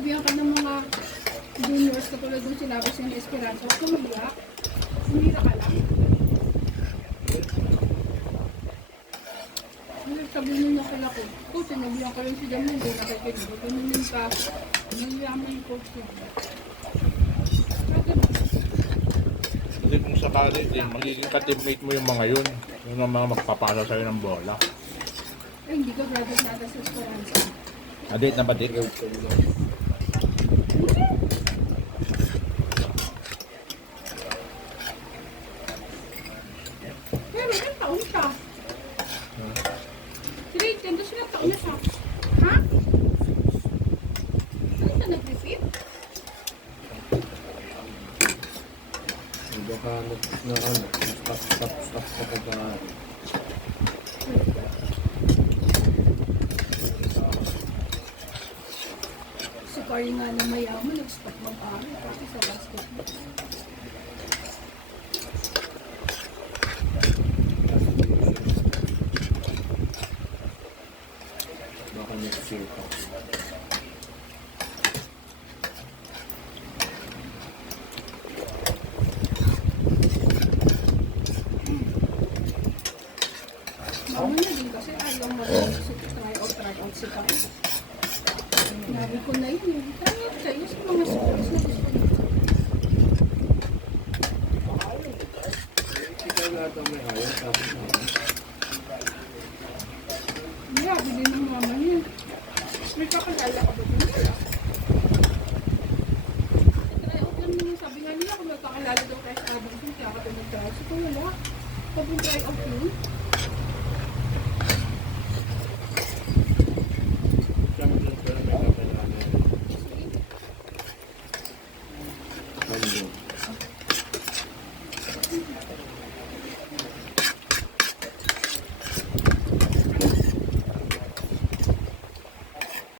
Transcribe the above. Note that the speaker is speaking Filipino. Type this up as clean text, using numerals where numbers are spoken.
sinasabihan ka ng mga juniors katulad ng sinabi sa ni Esperanza, huwag kang mag-iyak. Sumira ka lang. Sabi nyo na kala ko, coach, sinabihan ko yung si Damon, hindi nakikinig. Ganun ka, nagyaman yung coach ko. Hindi kung sakali din, magiging ka-teammate mo yung mga yun. Yung mga magpapasa sa'yo ng bola. Eh, hindi ka graduate nata sa Esperanza. Adit na batik. Pero ilang taon siya? Si Rachel, doon silang taon na siya. Ha? Ano siya nag-repeat? Hindi ka na ano, stop sa pag-aaral. Si Cory nga na mayaman, nag-stop mag-aaral kasi sa basketball. Baka next year pa. Mama na din kasi ayaw mag-try out si Cory. Nabi ko na yun, try out kayo sa mga schools na gusto niyo. Ikaw lahat ang may ayaw, tapos na ako. Grabe din ng mama niya. May kakilala ka ba din?